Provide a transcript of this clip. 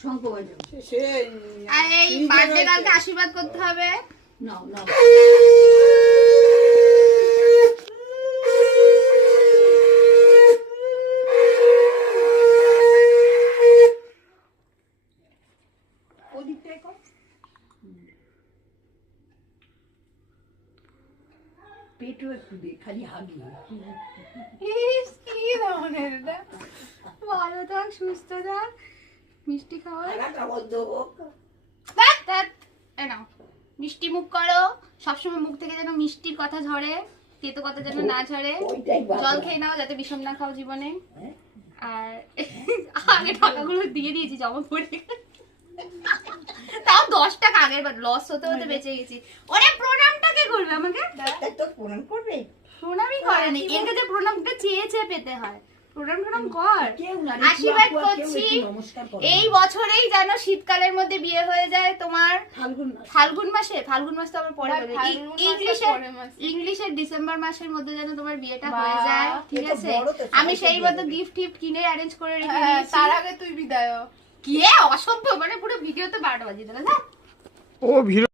শঙ্খ বাজাও। আর এই বার্থডে গার্লকে আশীর্বাদ করতে হবে। নাও নাও। পেটও একটু দে, খালি হাগি। কি ধরনের এটা? ভালো থাক, সুস্থ থাক, মিষ্টি খাওয়া। নাও মিষ্টি মুখ করো, সবসময় মুখ থেকে যেন মিষ্টির কথা ঝরে, তেতো কথা যেন না ঝরে। জল খেয়ে নাও যাতে বিষম না খাও জীবনে। আর আগে টাকাগুলো দিয়ে দিয়েছি জমা পড়ে, তাও 10 টাকা আগের বার লস হতে হতে বেঁচে গেছি। ওরে প্রণামটা কে করবে আমাকে? প্রণাম করবে? প্রণামই করেনি, এর কাছে প্রণামটা চেয়ে পেতে হয়। প্রণাম কর, কেউ না, আশীর্বাদ করছি এই বছরেই যেন শীতকালের মধ্যে বিয়ে হয়ে যায় তোমার। ফাল্গুন মাসে, ফাল্গুন মাস তো আবার পরে হবে, ইংলিশের ডিসেম্বর মাসের মধ্যে যেন তোমার বিয়েটা হয়ে যায়, ঠিক আছে? আমি সেই মতো গিফট টিফট কিনে অ্যারেঞ্জ করে রেখে দিয়েছি। তার আগে তুই বিদায় হ। কি অসভ্য, মানে পুরো ভিডিওতে 12টা বাজিয়ে দিল না। ও ভিডিও